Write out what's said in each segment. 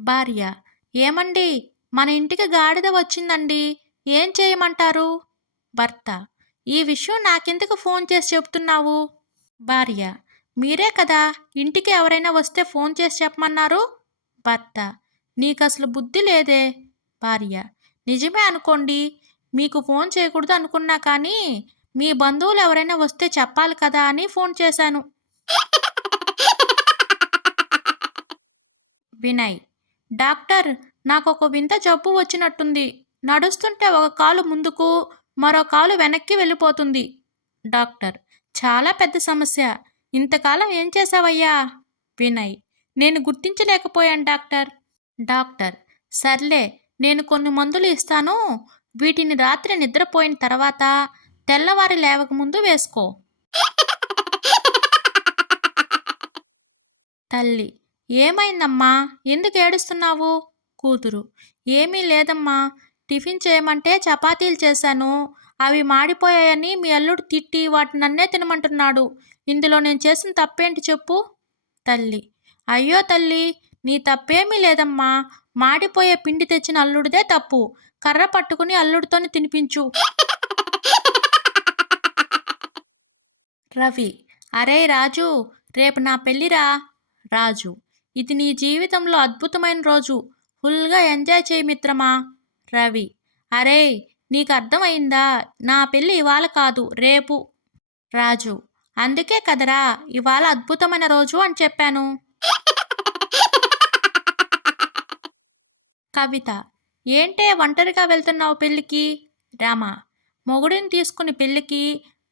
భార్య: ఏమండి, మన ఇంటికి గాడిద వచ్చిందండి. ఏం చేయమంటారు? భర్త: ఈ విషయం నాకెందుకు ఫోన్ చేసి చెప్తున్నావు? భార్య: మీరే కదా ఇంటికి ఎవరైనా వస్తే ఫోన్ చేసి చెప్పమన్నారు? భర్త: నీకసలు బుద్ధి లేదే. భార్య: నిజమే అనుకోండి. మీకు ఫోన్ చేయకూడదు అనుకున్నా కానీ మీ బంధువులు ఎవరైనా వస్తే చెప్పాలి కదా అని ఫోన్ చేశాను. వినయ్: డాక్టర్, నాకొక వింత జబ్బు వచ్చినట్టుంది. నడుస్తుంటే ఒక కాలు ముందుకు, మరో కాలు వెనక్కి వెళ్ళిపోతుంది. డాక్టర్: చాలా పెద్ద సమస్య. ఇంతకాలం ఏం చేశావయ్యా? వినయ్: నేను గుర్తించలేకపోయాను డాక్టర్. డాక్టర్: సర్లే, నేను కొన్ని మందులు ఇస్తాను. వీటిని రాత్రి నిద్రపోయిన తర్వాత తెల్లవారి లేవకముందు వేసుకో. తల్లి: ఏమైందమ్మా, ఎందుకు ఏడుస్తున్నావు? కూతురు: ఏమీ లేదమ్మా, టిఫిన్ చేయమంటే చపాతీలు చేశాను. అవి మాడిపోయాయని మీ అల్లుడు తిట్టి వాటి నన్నే తినమంటున్నాడు. ఇందులో నేను చేసిన తప్పేంటి చెప్పు? తల్లి: అయ్యో తల్లి, నీ తప్పేమీ లేదమ్మా. మాడిపోయే పిండి తెచ్చిన అల్లుడిదే తప్పు. కర్ర పట్టుకుని అల్లుడితోని తినిపించు. రవి: అరే రాజు, రేపు నా పెళ్ళిరా. రాజు: ఇది నీ జీవితంలో అద్భుతమైన రోజు. ఫుల్గా ఎంజాయ్ చేయి మిత్రమా. రవి: అరే, నీకు అర్థమైందా? నా పెళ్ళి ఇవాళ కాదు, రేపు. రాజు: అందుకే కదరా ఇవాళ అద్భుతమైన రోజు అని చెప్పాను. కవిత: ఏంటే ఒంటరిగా వెళ్తున్నావు పెళ్ళికి? రామ: మొగుడిని తీసుకుని పెళ్ళికి,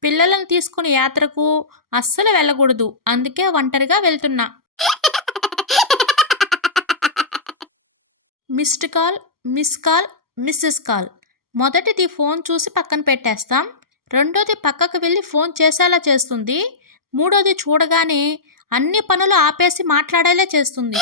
పిల్లలను తీసుకుని యాత్రకు అస్సలు వెళ్ళకూడదు. అందుకే ఒంటరిగా వెళ్తున్నా. Missed call, miss call, misses call. మొదటిది ఫోన్ చూసి పక్కన పెట్టేస్తాం. రెండోది పక్కకు వెళ్ళి ఫోన్ చేసేలా చేస్తుంది. మూడోది చూడగానే అన్ని పనులు ఆపేసి మాట్లాడేలా చేస్తుంది.